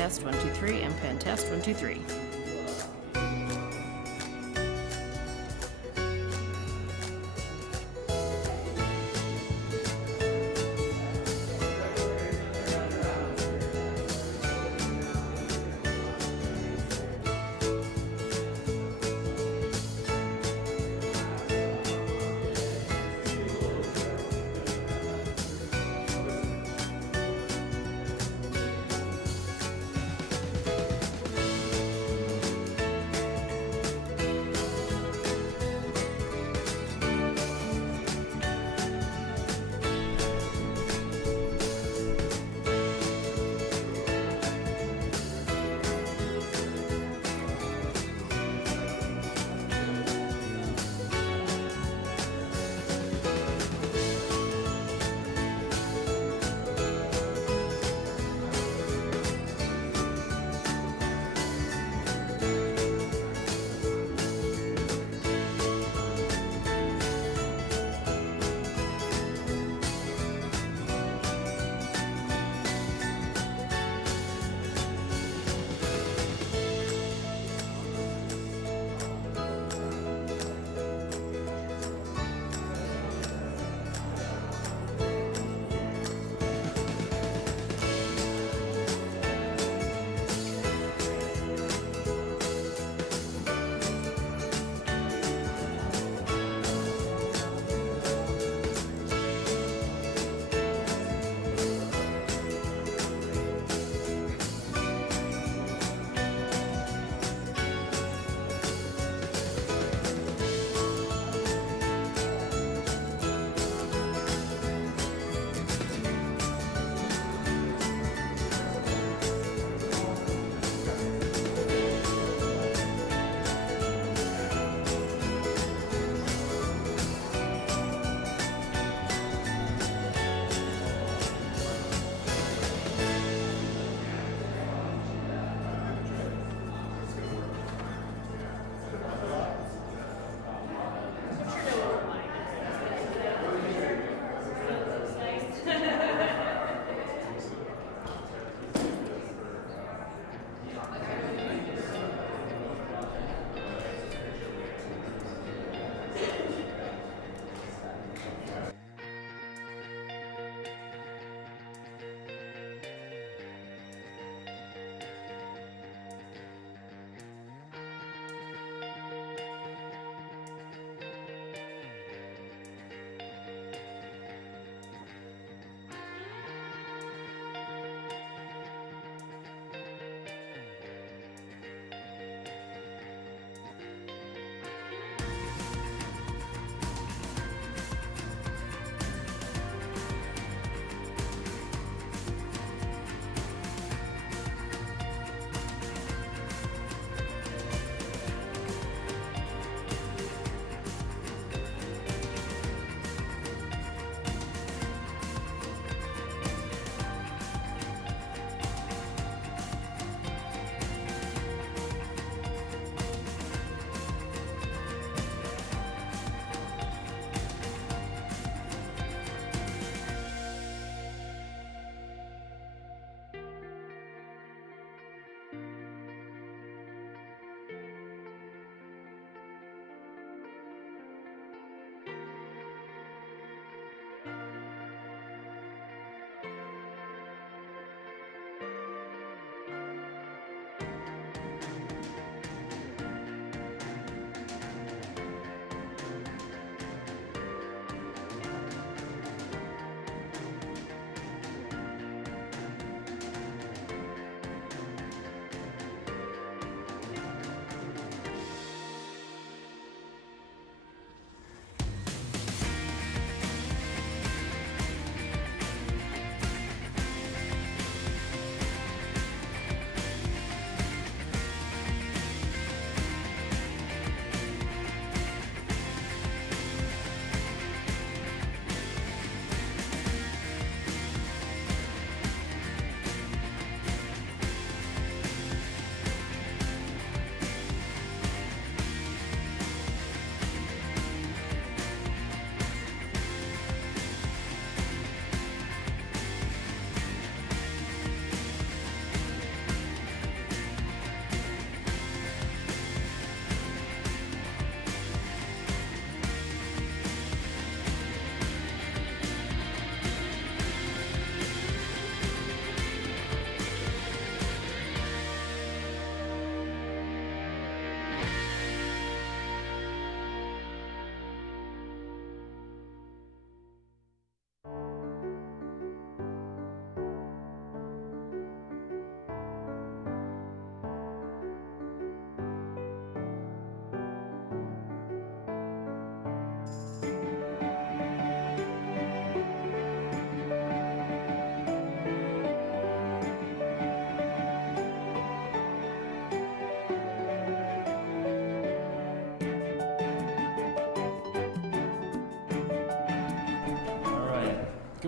test 1 2 3 and pen test 1 2 3.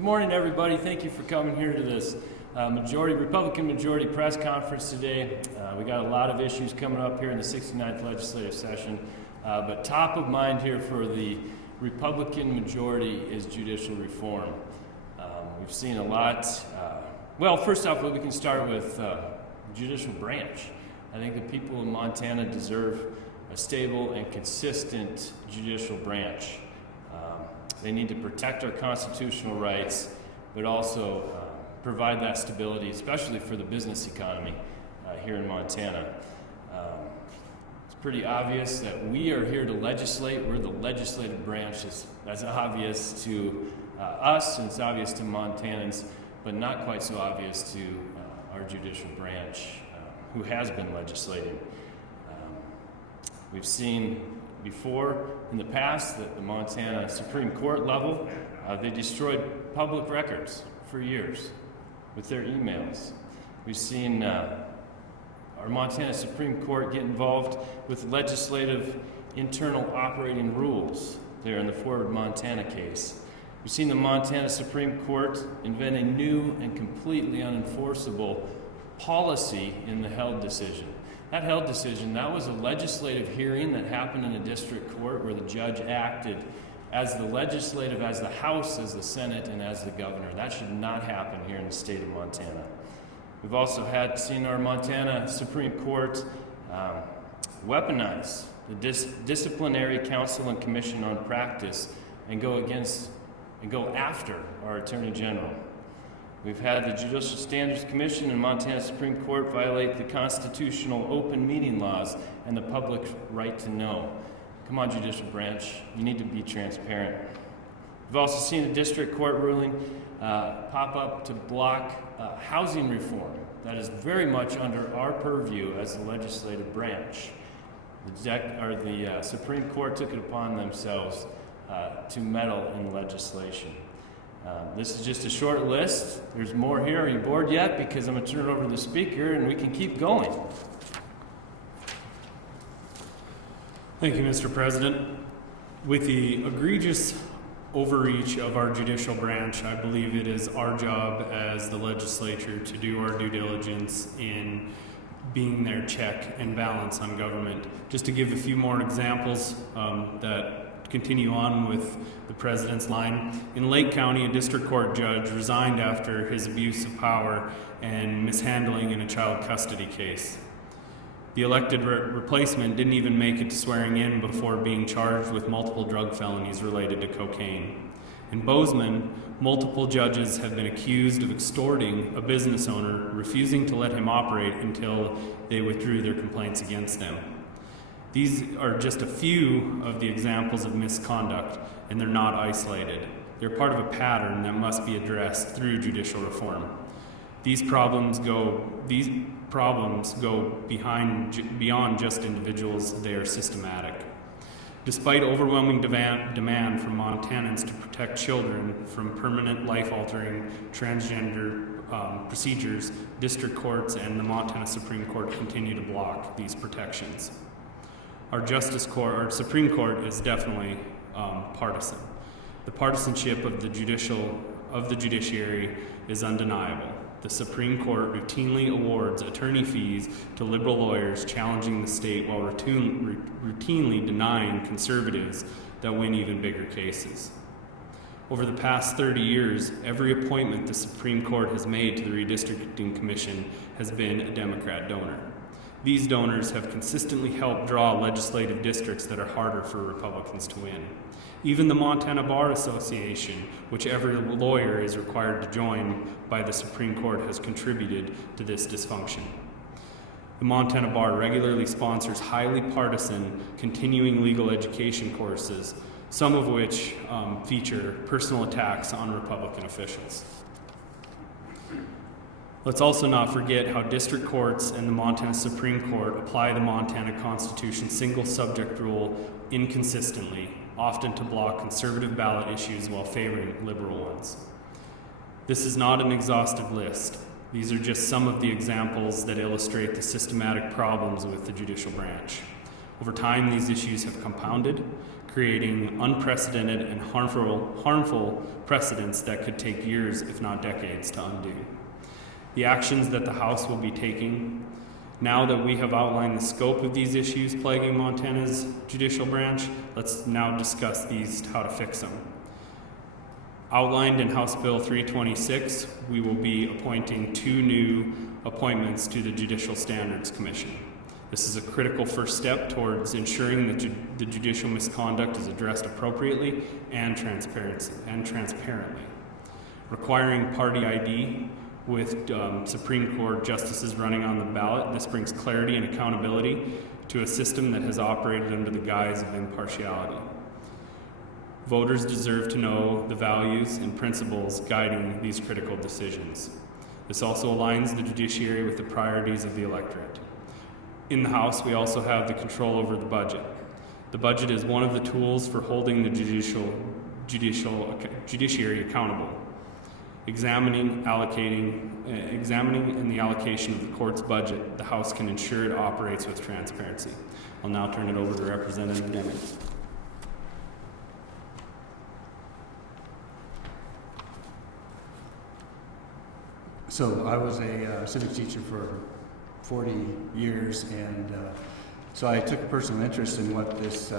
Good morning, everybody. Thank you for coming here to this Republican majority press conference today. We got a lot of issues coming up here in the 69th legislative session, but top of mind here for the Republican majority is judicial reform. We've seen a lot. Well, first off, we can start with the judicial branch. I think the people in Montana deserve a stable and consistent judicial branch. They need to protect our constitutional rights, but also provide that stability, especially for the business economy here in Montana. It's pretty obvious that we are here to legislate. We're the legislative branch. That's obvious to us, and it's obvious to Montanans, but not quite so obvious to our judicial branch, who has been legislating. We've seen before in the past that the Montana Supreme Court level, they destroyed public records for years with their emails. We've seen our Montana Supreme Court get involved with legislative internal operating rules there in the Forward Montana case. We've seen the Montana Supreme Court invent a new and completely unenforceable policy in the Held decision. That Held decision, that was a legislative hearing that happened in a district court where the judge acted as the legislative, as the House, as the Senate, and as the governor. That should not happen here in the state of Montana. We've also seen our Montana Supreme Court weaponize the Disciplinary Council and Commission on Practice and go after our Attorney General. We've had the Judicial Standards Commission and Montana Supreme Court violate the constitutional open meeting laws and the public right to know. Come on, judicial branch, you need to be transparent. We've also seen a district court ruling pop up to block housing reform. That is very much under our purview as the legislative branch. The Supreme Court took it upon themselves to meddle in legislation. This is just a short list. There's more here. Are you bored yet? Because I'm going to turn it over to the speaker and we can keep going. Thank you, Mr. President. With the egregious overreach of our judicial branch, I believe it is our job as the legislature to do our due diligence in being their check and balance on government. Just to give a few more examples that continue on with the president's line. In Lake County, a district court judge resigned after his abuse of power and mishandling in a child custody case. The elected replacement didn't even make it to swearing in before being charged with multiple drug felonies related to cocaine. In Bozeman, multiple judges have been accused of extorting a business owner, refusing to let him operate until they withdrew their complaints against them. These are just a few of the examples of misconduct, and they're not isolated. They're part of a pattern that must be addressed through judicial reform. These problems go beyond just individuals. They are systematic. Despite overwhelming demand from Montanans to protect children from permanent life-altering transgender procedures, district courts and the Montana Supreme Court continue to block these protections. Our Supreme Court is definitely partisan. The partisanship of the judiciary is undeniable. The Supreme Court routinely awards attorney fees to liberal lawyers challenging the state while routinely denying conservatives that win even bigger cases. Over the past 30 years, every appointment the Supreme Court has made to the Redistricting Commission has been a Democrat donor. These donors have consistently helped draw legislative districts that are harder for Republicans to win. Even the Montana Bar Association, which every lawyer is required to join by the Supreme Court, has contributed to this dysfunction. The Montana Bar regularly sponsors highly partisan continuing legal education courses, some of which feature personal attacks on Republican officials. Let's also not forget how district courts and the Montana Supreme Court apply the Montana Constitution's single subject rule inconsistently, often to block conservative ballot issues while favoring liberal ones. This is not an exhaustive list. These are just some of the examples that illustrate the systematic problems with the judicial branch. Over time, these issues have compounded, creating unprecedented and harmful precedents that could take years, if not decades, to undo. The actions that the House will be taking, now that we have outlined the scope of these issues plaguing Montana's judicial branch, let's now discuss how to fix them. Outlined in House Bill 326, we will be appointing 2 new appointments to the Judicial Standards Commission. This is a critical first step towards ensuring that the judicial misconduct is addressed appropriately and transparently. Requiring party ID with Supreme Court justices running on the ballot, this brings clarity and accountability to a system that has operated under the guise of impartiality. Voters deserve to know the values and principles guiding these critical decisions. This also aligns the judiciary with the priorities of the electorate. In the House, we also have the control over the budget. The budget is one of the tools for holding the judiciary accountable. Examining in the allocation of the court's budget, the House can ensure it operates with transparency. I'll now turn it over to Representative Deming. So I was a civics teacher for 40 years, and so I took a personal interest in what this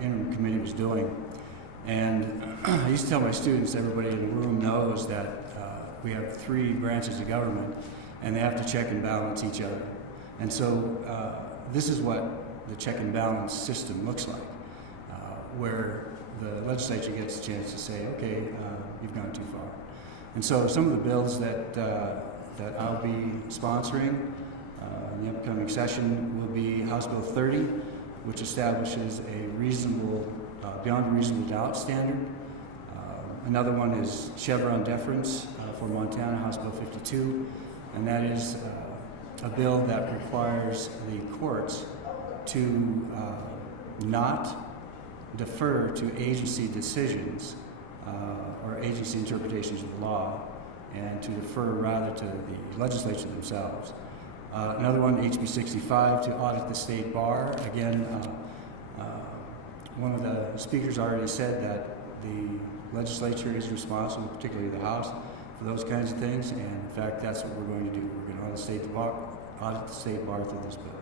interim committee was doing. And I used to tell my students, everybody in the room knows that we have 3 branches of government, and they have to check and balance each other. And so this is what the check and balance system looks like, where the legislature gets a chance to say, okay, you've gone too far. And so some of the bills that I'll be sponsoring in the upcoming session will be House Bill 30, which establishes a reasonable, beyond a reasonable doubt standard. Another one is Chevron deference for Montana, House Bill 52, and that is a bill that requires the courts to not defer to agency decisions or agency interpretations of the law, and to defer rather to the legislature themselves. Another one, HB 65, to audit the state bar. Again, one of the speakers already said that the legislature is responsible, particularly the House, for those kinds of things, and in fact, that's what we're going to do. We're going to audit the state bar through this bill.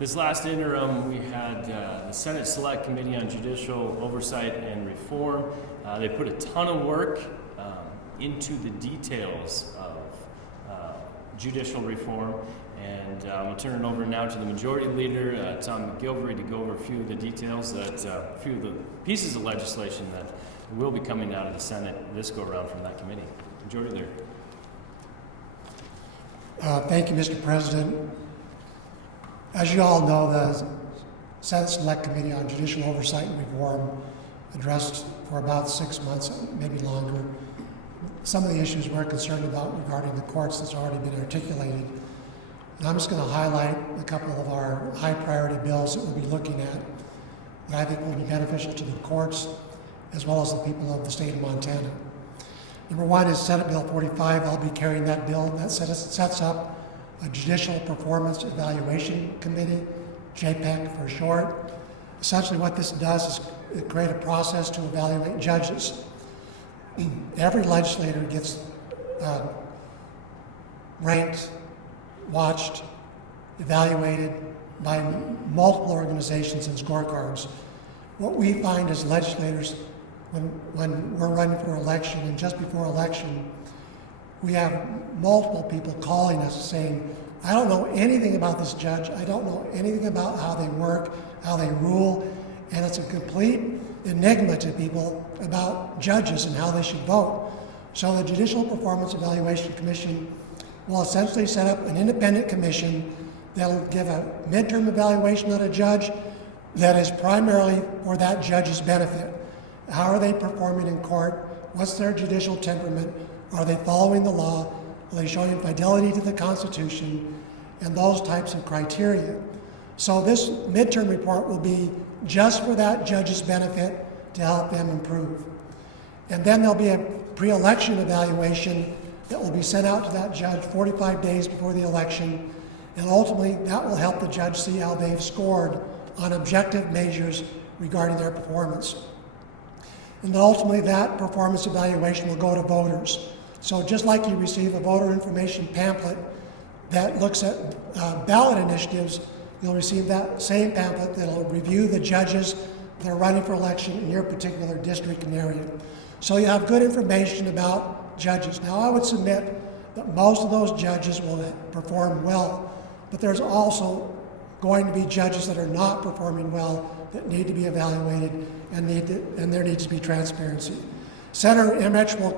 This last interim, we had the Senate Select Committee on Judicial Oversight and Reform. They put a ton of work into the details of judicial reform, and we'll turn it over now to the Majority Leader, Tom McGilvery, to go over a few of the details, a few of the pieces of legislation that will be coming out of the Senate this go-around from that committee. Majority Leader. Thank you, Mr. President. As you all know, the Senate Select Committee on Judicial Oversight and Reform addressed for about 6 months, maybe longer, some of the issues we're concerned about regarding the courts that's already been articulated. And I'm just going to highlight a couple of our high priority bills that we'll be looking at that I think will be beneficial to the courts as well as the people of the state of Montana. Number one is Senate Bill 45. I'll be carrying that bill. That sets up a Judicial Performance Evaluation Committee, JPEC for short. Essentially what this does is create a process to evaluate judges. Every legislator gets ranked, watched, evaluated by multiple organizations and scorecards. What we find as legislators when we're running for election and just before election, we have multiple people calling us saying, I don't know anything about this judge, I don't know anything about how they work, how they rule, and it's a complete enigma to people about judges and how they should vote. So the Judicial Performance Evaluation Commission will essentially set up an independent commission that'll give a midterm evaluation on a judge that is primarily for that judge's benefit. How are they performing in court? What's their judicial temperament? Are they following the law? Are they showing fidelity to the Constitution? And those types of criteria. So this midterm report will be just for that judge's benefit to help them improve. And then there'll be a pre-election evaluation that will be sent out to that judge 45 days before the election. And ultimately, that will help the judge see how they've scored on objective measures regarding their performance. And then ultimately, that performance evaluation will go to voters. So just like you receive a voter information pamphlet that looks at ballot initiatives, you'll receive that same pamphlet that'll review the judges that are running for election in your particular district and area. So you have good information about judges. Now, I would submit that most of those judges will perform well, but there's also going to be judges that are not performing well that need to be evaluated, and there needs to be transparency. Senator Emmerich will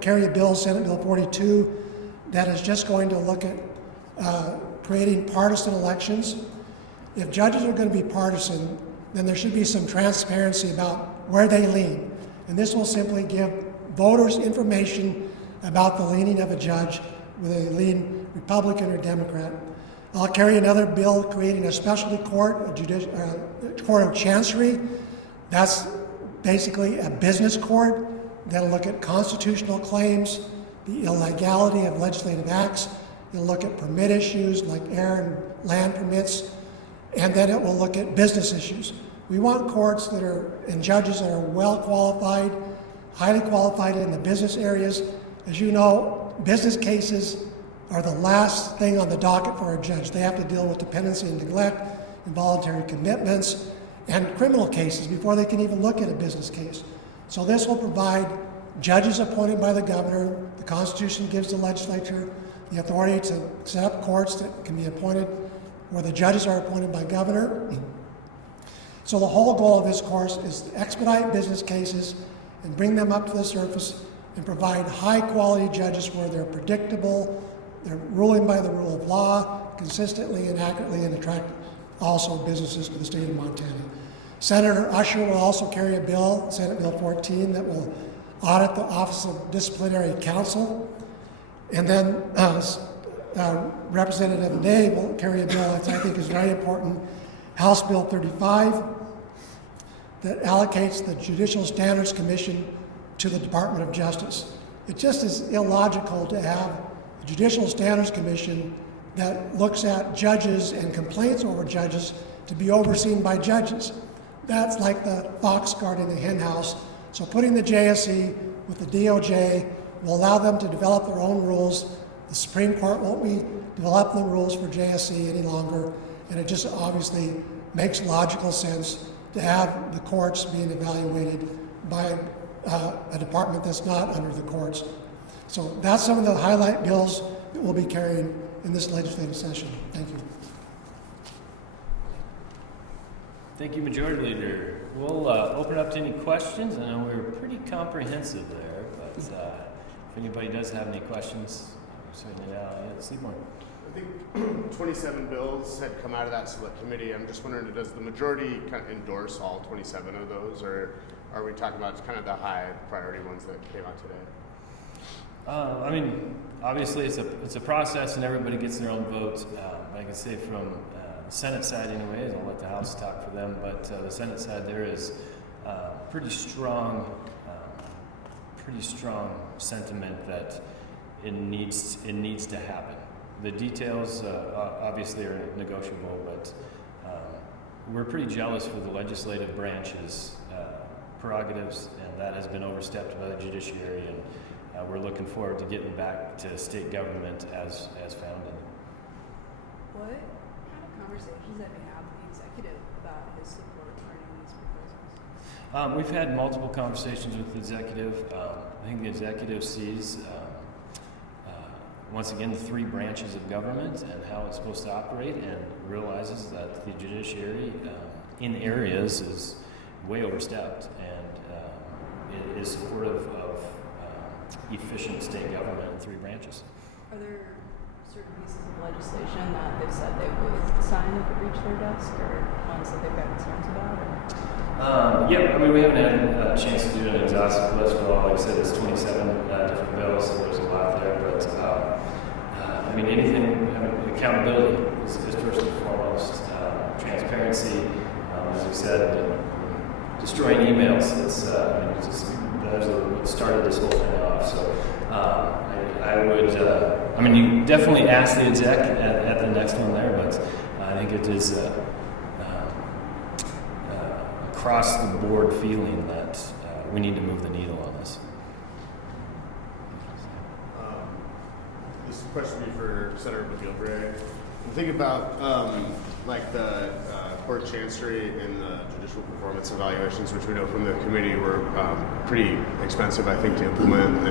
carry a bill, Senate Bill 42, that is just going to look at creating partisan elections. If judges are going to be partisan, then there should be some transparency about where they lean. And this will simply give voters information about the leaning of a judge, whether they lean Republican or Democrat. I'll carry another bill creating a specialty court, a court of chancery. That's basically a business court that'll look at constitutional claims, the illegality of legislative acts. It'll look at permit issues like air and land permits, and then it will look at business issues. We want courts that are, and judges that are well qualified, highly qualified in the business areas. As you know, business cases are the last thing on the docket for a judge. They have to deal with dependency and neglect, involuntary commitments, and criminal cases before they can even look at a business case. So this will provide judges appointed by the governor. The Constitution gives the legislature the authority to set up courts that can be appointed where the judges are appointed by governor. So the whole goal of this course is to expedite business cases and bring them up to the surface and provide high quality judges where they're predictable, they're ruling by the rule of law consistently and accurately, and attract also businesses to the state of Montana. Senator Usher will also carry a bill, Senate Bill 14, that will audit the Office of Disciplinary Counsel. And then Representative Day will carry a bill that I think is very important, House Bill 35, that allocates the Judicial Standards Commission to the Department of Justice. It just is illogical to have a Judicial Standards Commission that looks at judges and complaints over judges to be overseen by judges. That's like the fox guarding the hen house. So putting the JSC with the DOJ will allow them to develop their own rules. The Supreme Court won't be developing the rules for JSC any longer, and it just obviously makes logical sense to have the courts being evaluated by a department that's not under the courts. So that's some of the highlight bills that we'll be carrying in this legislative session. Thank you. Thank you, Majority Leader. We'll open up to any questions. I know we were pretty comprehensive there, but if anybody does have any questions, certainly Seymour. I think 27 bills had come out of that select committee. I'm just wondering, does the majority kind of endorse all 27 of those, or are we talking about kind of the high priority ones that came out today? I mean, obviously it's a process, and everybody gets their own vote. I can say from the Senate side, anyways. I'll let the House talk for them, but the Senate side, there is pretty strong sentiment that it needs to happen. The details obviously are negotiable, but we're pretty jealous for the legislative branch's prerogatives, and that has been overstepped by the judiciary, and we're looking forward to getting back to state government as founded. What kind of conversations have you had with the executive about his support regarding these proposals? We've had multiple conversations with the executive. I think the executive sees once again the three branches of government and how it's supposed to operate, and realizes that the judiciary in areas is way overstepped, and it is supportive of efficient state government in three branches. Are there certain pieces of legislation that they've said they would sign if it reached their desk, or ones that they've got concerns about? Yeah, I mean, we haven't had a chance to do an exhaustive list. Well, like I said, it's 27 different bills, so there's a lot there. But I mean, anything, accountability is first and foremost. Transparency, as we said, destroying emails. That was what started this whole thing off. So I would, you definitely ask the exec at the next one there, but I think it is across the board feeling that we need to move the needle on this. This question would be for Senator McGilvray. I'm thinking about like the court chancery and the judicial performance evaluations, which we know from the committee were pretty expensive, I think, to implement.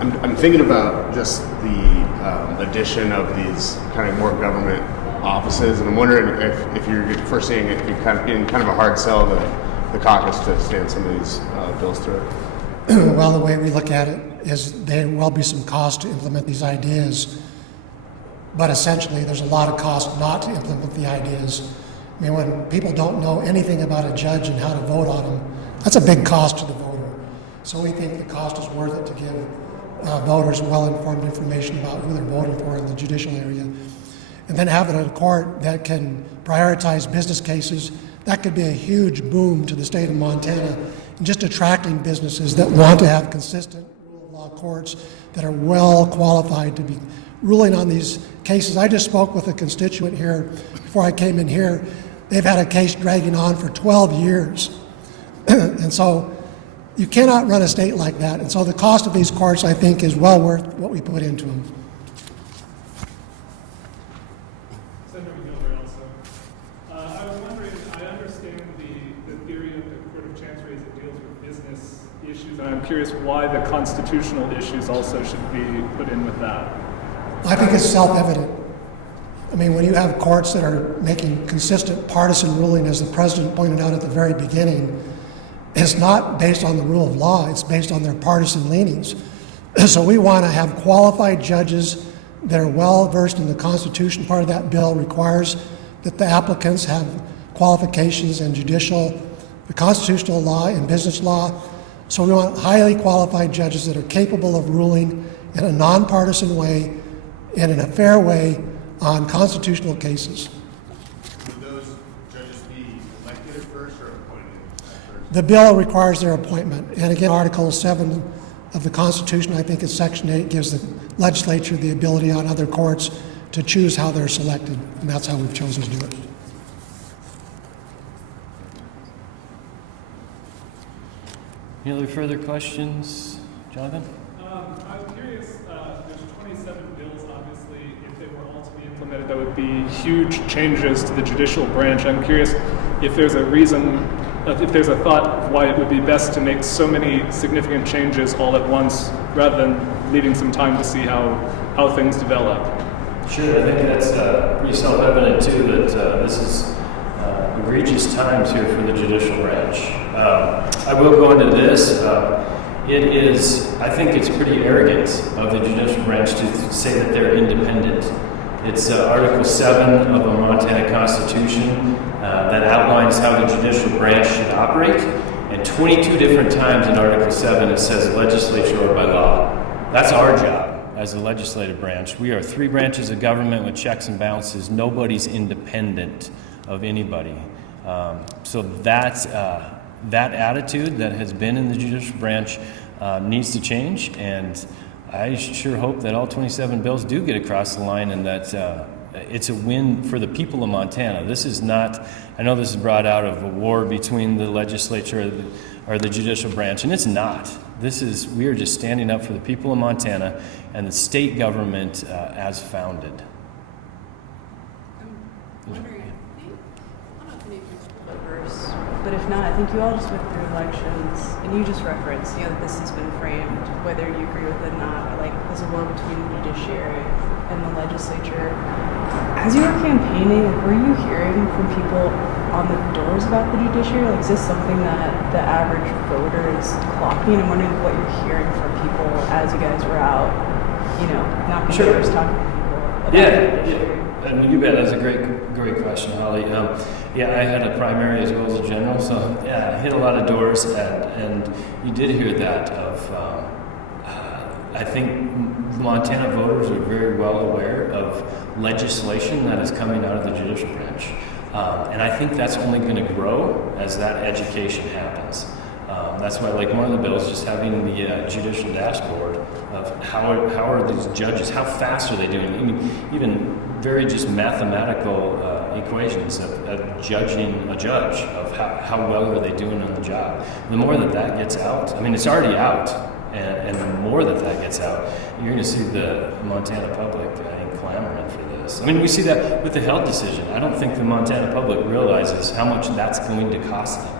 And I'm thinking about just the addition of these kind of more government offices, and I'm wondering if you're foreseeing it being kind of a hard sell to the caucus to stand some of these bills through. Well, the way we look at it is there will be some cost to implement these ideas, but essentially there's a lot of cost not to implement the ideas. I mean, when people don't know anything about a judge and how to vote on them, that's a big cost to the voter. So we think the cost is worth it to give voters well-informed information about who they're voting for in the judicial area. And then having a court that can prioritize business cases, that could be a huge boom to the state of Montana in just attracting businesses that want to have consistent rule of law courts that are well qualified to be ruling on these cases. I just spoke with a constituent here before I came in here. They've had a case dragging on for 12 years. And so you cannot run a state like that. And so the cost of these courts, I think, is well worth what we put into them. Senator Regier also. I was wondering, I understand the theory of the Court of Chancery as it deals with business issues, and I'm curious why the constitutional issues also should be put in with that. I think it's self-evident. I mean, when you have courts that are making consistent partisan ruling, as the president pointed out at the very beginning, it's not based on the rule of law, it's based on their partisan leanings. So we want to have qualified judges that are well versed in the Constitution. Part of that bill requires that the applicants have qualifications in judicial, the constitutional law, and business law. So we want highly qualified judges that are capable of ruling in a nonpartisan way and in a fair way on constitutional cases. Would those judges be elected at first or appointed at first? The bill requires their appointment. And again, Article 7 of the Constitution, I think it's Section 8, gives the legislature the ability on other courts to choose how they're selected. And that's how we've chosen to do it. Any other further questions, Jonathan? I'm curious, there's 27 bills, obviously, if they were all to be implemented, that would be huge changes to the judicial branch. I'm curious if there's a reason, if there's a thought of why it would be best to make so many significant changes all at once, rather than leaving some time to see how things develop. Sure, I think that's pretty self-evident too, that this is egregious times here for the judicial branch. I will go into this. I think it's pretty arrogant of the judicial branch to say that they're independent. It's Article 7 of the Montana Constitution that outlines how the judicial branch should operate, and 22 different times in Article 7 it says legislature or by law. That's our job as the legislative branch. We are 3 branches of government with checks and balances. Nobody's independent of anybody. So that attitude that has been in the judicial branch needs to change, and I sure hope that all 27 bills do get across the line and that it's a win for the people of Montana. This is not, I know this is brought out of a war between the legislature or the judicial branch, and it's not. We are just standing up for the people of Montana and the state government as founded. I'm wondering, I don't know if any of you know verse, but if not, I think you all just went through elections, and you just referenced, that this has been framed, whether you agree with it or not, like as a war between the judiciary and the legislature. As you were campaigning, were you hearing from people on the doors about the judiciary? Like, is this something that the average voter is clocking? I'm wondering what you're hearing from people as you guys were out, knocking Sure. doors, talking to people about the judiciary. And you bet. That's a great question, Holly. I had a primary as well as a general, so yeah, I hit a lot of doors, and you did hear that of. I think Montana voters are very well aware of legislation that is coming out of the judicial branch. And I think that's only going to grow as that education happens. That's why, like, one of the bills, just having the judicial dashboard of how are these judges, how fast are they doing? I mean, even very just mathematical equations of judging a judge, of how well are they doing on the job. The more that gets out, I mean, it's already out, and the more that gets out, you're going to see the Montana public, I think, clamoring for this. I mean, we see that with the health decision. I don't think the Montana public realizes how much that's going to cost them.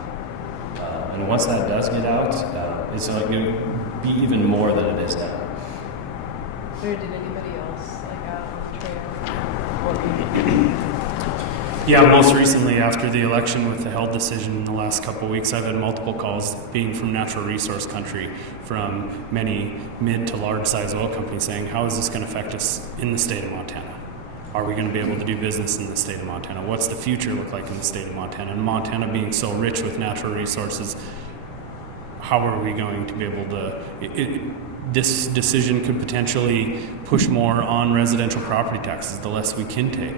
And once that does get out, it's going to be even more than it is now. Or did anybody else, Trey? Yeah, most recently after the election with the health decision in the last couple of weeks, I've had multiple calls, being from natural resource country, from many mid to large size oil companies saying, how is this going to affect us in the state of Montana? Are we going to be able to do business in the state of Montana? What's the future look like in the state of Montana? And Montana being so rich with natural resources, how are we going to be able to... This decision could potentially push more on residential property taxes, the less we can take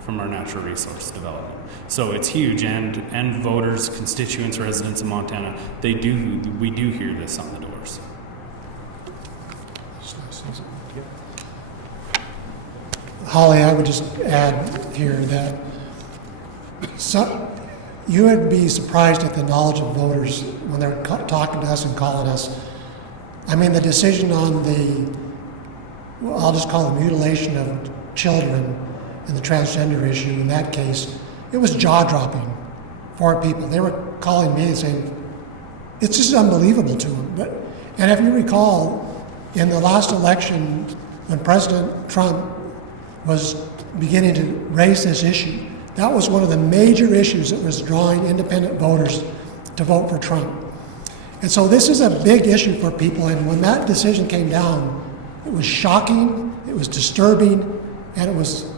from our natural resource development. So it's huge, and voters, constituents, residents of Montana, we do hear this on the doors. Holly, I would just add here that you would be surprised at the knowledge of voters when they're talking to us and calling us. I mean, the decision on I'll just call it mutilation of children and the transgender issue, in that case, it was jaw-dropping for people. They were calling me and saying, it's just unbelievable to them. And if you recall, in the last election, when President Trump was beginning to raise this issue, that was one of the major issues that was drawing independent voters to vote for Trump. And so this is a big issue for people, and when that decision came down, it was shocking, it was disturbing, and it was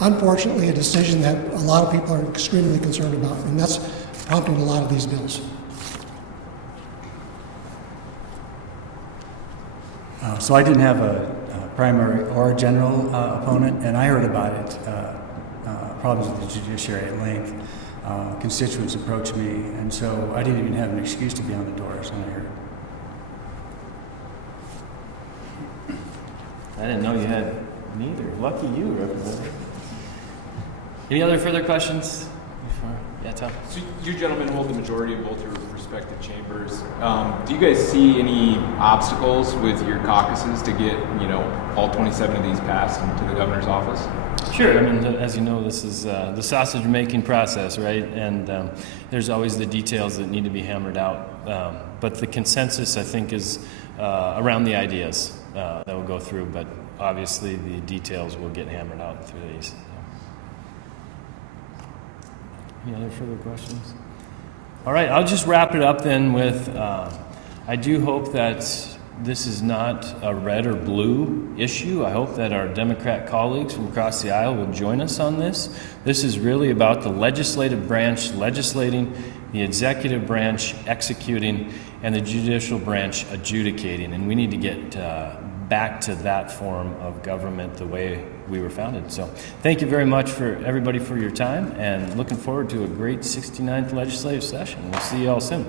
unfortunately a decision that a lot of people are extremely concerned about, and that's prompting a lot of these bills. So I didn't have a primary or a general opponent, and I heard about it, problems with the judiciary at length. Constituents approached me, and so I didn't even have an excuse to be on the doors when I heard. I didn't know you had neither. Lucky you, Representative. Any other further questions? Yeah, Tom. So you gentlemen hold the majority of both your respective chambers. Do you guys see any obstacles with your caucuses to get, all 27 of these passed into the governor's office? Sure. I mean, as you know, this is the sausage-making process, right? And there's always the details that need to be hammered out. But the consensus, I think, is around the ideas that will go through. But obviously, the details will get hammered out through these. Any other further questions? All right, I'll just wrap it up then with, I do hope that this is not a red or blue issue. I hope that our Democrat colleagues from across the aisle will join us on this. This is really about the legislative branch legislating, the executive branch executing, and the judicial branch adjudicating. And we need to get back to that form of government the way we were founded. So thank you very much for everybody for your time, and looking forward to a great 69th legislative session. We'll see you all soon.